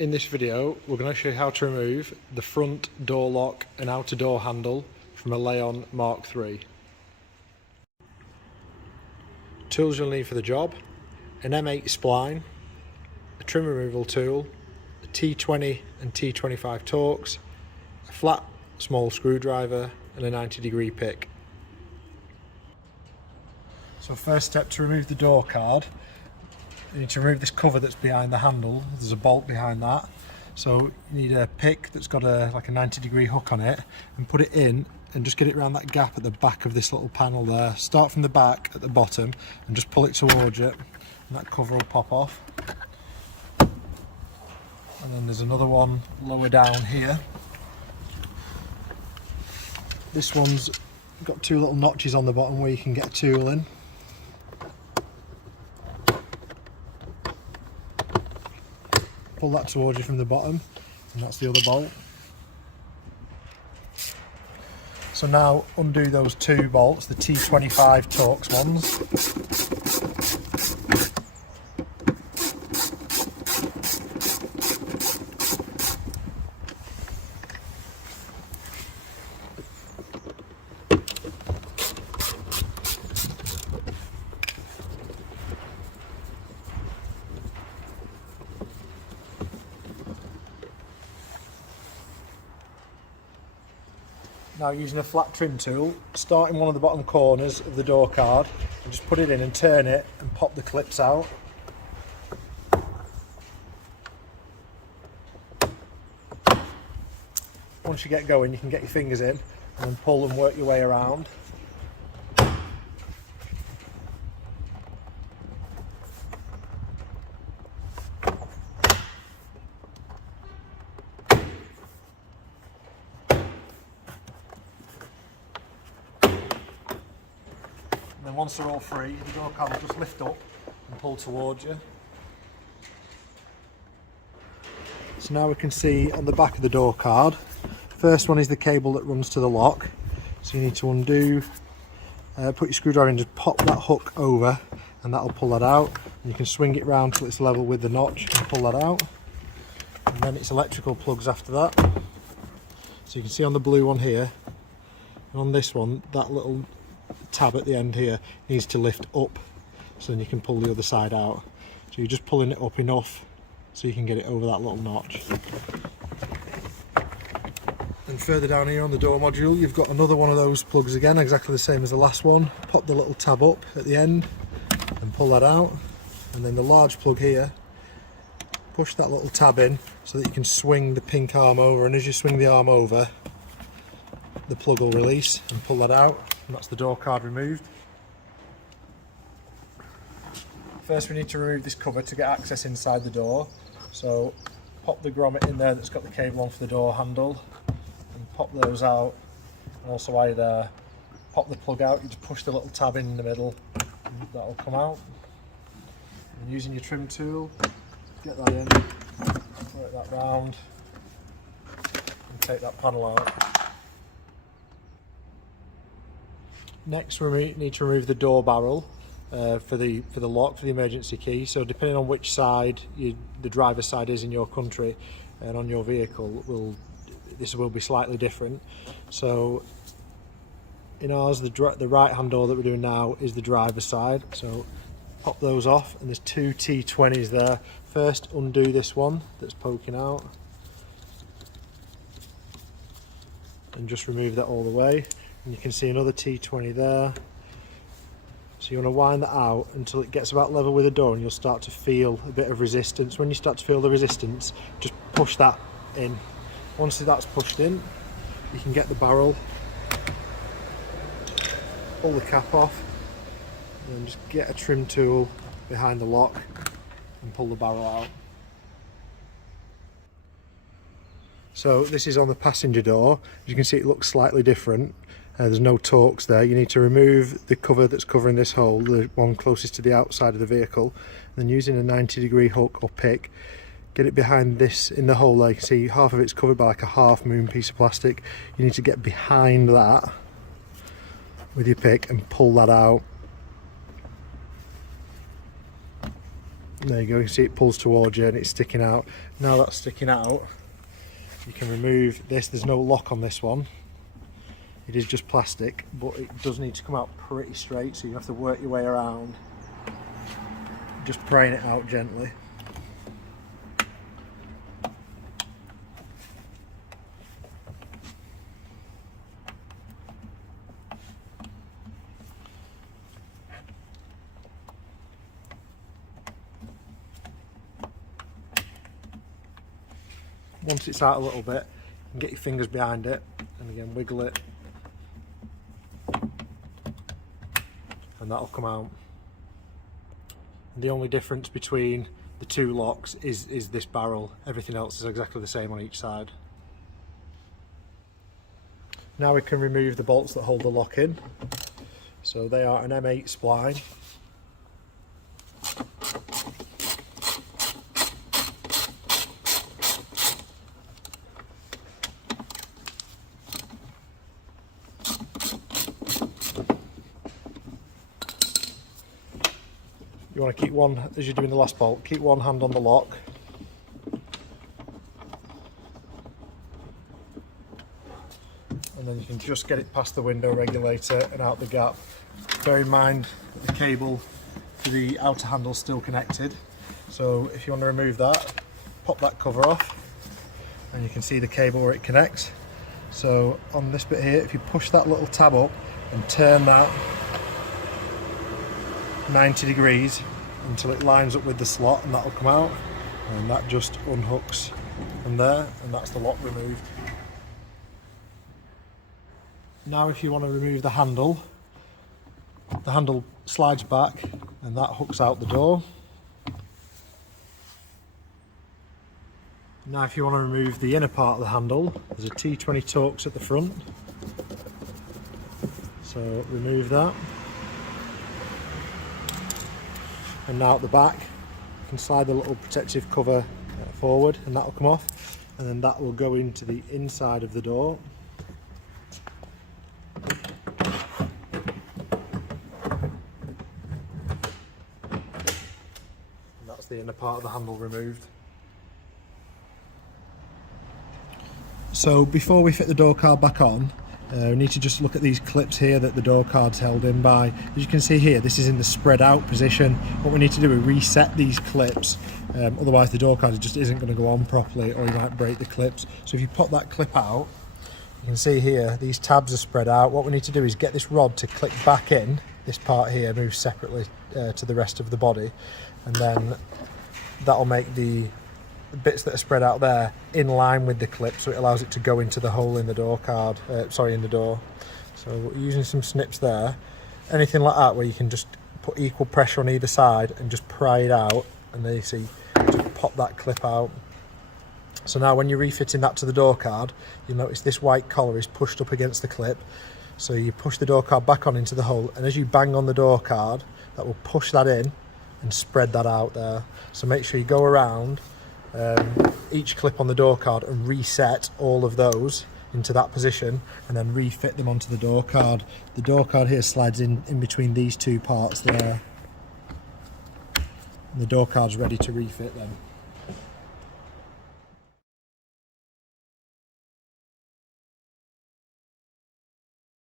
In this video, we're going to show you how to remove the front door lock and outer door handle from a Leon Mk3. Tools you'll need for the job: an M8 spline, a trim removal tool, a T20 and T25 Torx, a flat small screwdriver and a 90-degree pick. So first step, to remove the door card, you need to remove this cover that's behind the handle. There's a bolt behind that. So you need a pick that's got like a 90-degree hook on it, and put it in and just get it around that gap at the back of this little panel there. Start from the back at the bottom and just pull it towards it, and that cover will pop off. And then there's another one lower down here. This one's got two little notches on the bottom where you can get a tool in. Pull that towards you from the bottom, and that's the other bolt. So now undo those two bolts, the T25 Torx ones. Now, using a flat trim tool, start in one of the bottom corners of the door card and just put it in and turn it and pop the clips out. Once you get going, you can get your fingers in and then pull and work your way around. And then once they're all free, the door card will just lift up and pull towards you. So now we can see on the back of the door card, first one is the cable that runs to the lock. So you need to undo, put your screwdriver in, just pop that hook over, and that'll pull that out. And you can swing it round till it's level with the notch and pull that out. And then it's electrical plugs after that. So you can see on the blue one here, and on this one, that little tab at the end here needs to lift up, so then you can pull the other side out. So you're just pulling it up enough so you can get it over that little notch. And further down here on the door module, you've got another one of those plugs again, exactly the same as the last one. Pop the little tab up at the end and pull that out, and then the large plug here, push that little tab in so that you can swing the pink arm over, and as you swing the arm over, the plug will release and pull that out, and that's the door card removed. First, we need to remove this cover to get access inside the door. So pop the grommet in there that's got the cable on for the door handle, and pop those out. And also while you're there, pop the plug out. You just push the little tab in the middle, and that'll come out. And using your trim tool, get that in, work that round, and take that panel out. Next, we need to remove the door barrel for the lock, for the emergency key. So depending on which side the driver's side is in your country and on your vehicle, this will be slightly different. So in ours, the right hand door that we're doing now is the driver's side. So pop those off, and there's two T20s there. First, undo this one that's poking out, and just remove that all the way. And you can see another T20 there. So you want to wind that out until it gets about level with the door, and you'll start to feel a bit of resistance. When you start to feel the resistance, just push that in. Once that's pushed in, you can get the barrel, pull the cap off, and then just get a trim tool behind the lock and pull the barrel out. So this is on the passenger door. As you can see, it looks slightly different. There's no Torx there. You need to remove the cover that's covering this hole, the one closest to the outside of the vehicle, and then using a 90-degree hook or pick, get it behind this in the hole. Like you can see, half of it's covered by like a half moon piece of plastic. You need to get behind that with your pick and pull that out. There you go, you can see it pulls towards you and it's sticking out. Now that's sticking out, you can remove this. There's no lock on this one. It is just plastic, but it does need to come out pretty straight, so you have to work your way around, just prying it out gently. Once it's out a little bit, you can get your fingers behind it and again wiggle it, and that'll come out. And the only difference between the two locks is this barrel. Everything else is exactly the same on each side. Now we can remove the bolts that hold the lock in. So they are an M8 spline. You want to keep one, as you're doing the last bolt, keep one hand on the lock. And then you can just get it past the window regulator and out the gap. Bear in mind the cable to the outer handle is still connected. So if you want to remove that, pop that cover off and you can see the cable where it connects. So on this bit here, if you push that little tab up and turn that 90 degrees until it lines up with the slot, and that'll come out, and that just unhooks from there, and that's the lock removed. Now if you want to remove the handle slides back and that hooks out the door. Now if you want to remove the inner part of the handle, there's a T20 Torx at the front, so remove that. And now at the back, you can slide the little protective cover forward and that will come off, and then that will go into the inside of the door. And that's the inner part of the handle removed. So before we fit the door card back on, we need to just look at these clips here that the door card's held in by. As you can see here, this is in the spread out position. What we need to do is reset these clips, otherwise the door card just isn't going to go on properly, or you might break the clips. So if you pop that clip out, you can see here these tabs are spread out. What we need to do is get this rod to click back in. This part here moves separately to the rest of the body, and then that'll make the bits that are spread out there in line with the clip, so it allows it to go into the hole in the door card, in the door. So we're using some snips there, anything like that where you can just put equal pressure on either side and just pry it out, and there you see, just pop that clip out. So now when you're refitting that to the door card, you'll notice this white collar is pushed up against the clip, so you push the door card back on into the hole, and as you bang on the door card, that will push that in and spread that out there. So make sure you go around each clip on the door card and reset all of those into that position, and then refit them onto the door card. The door card here slides in between these two parts there, and the door card's ready to refit then.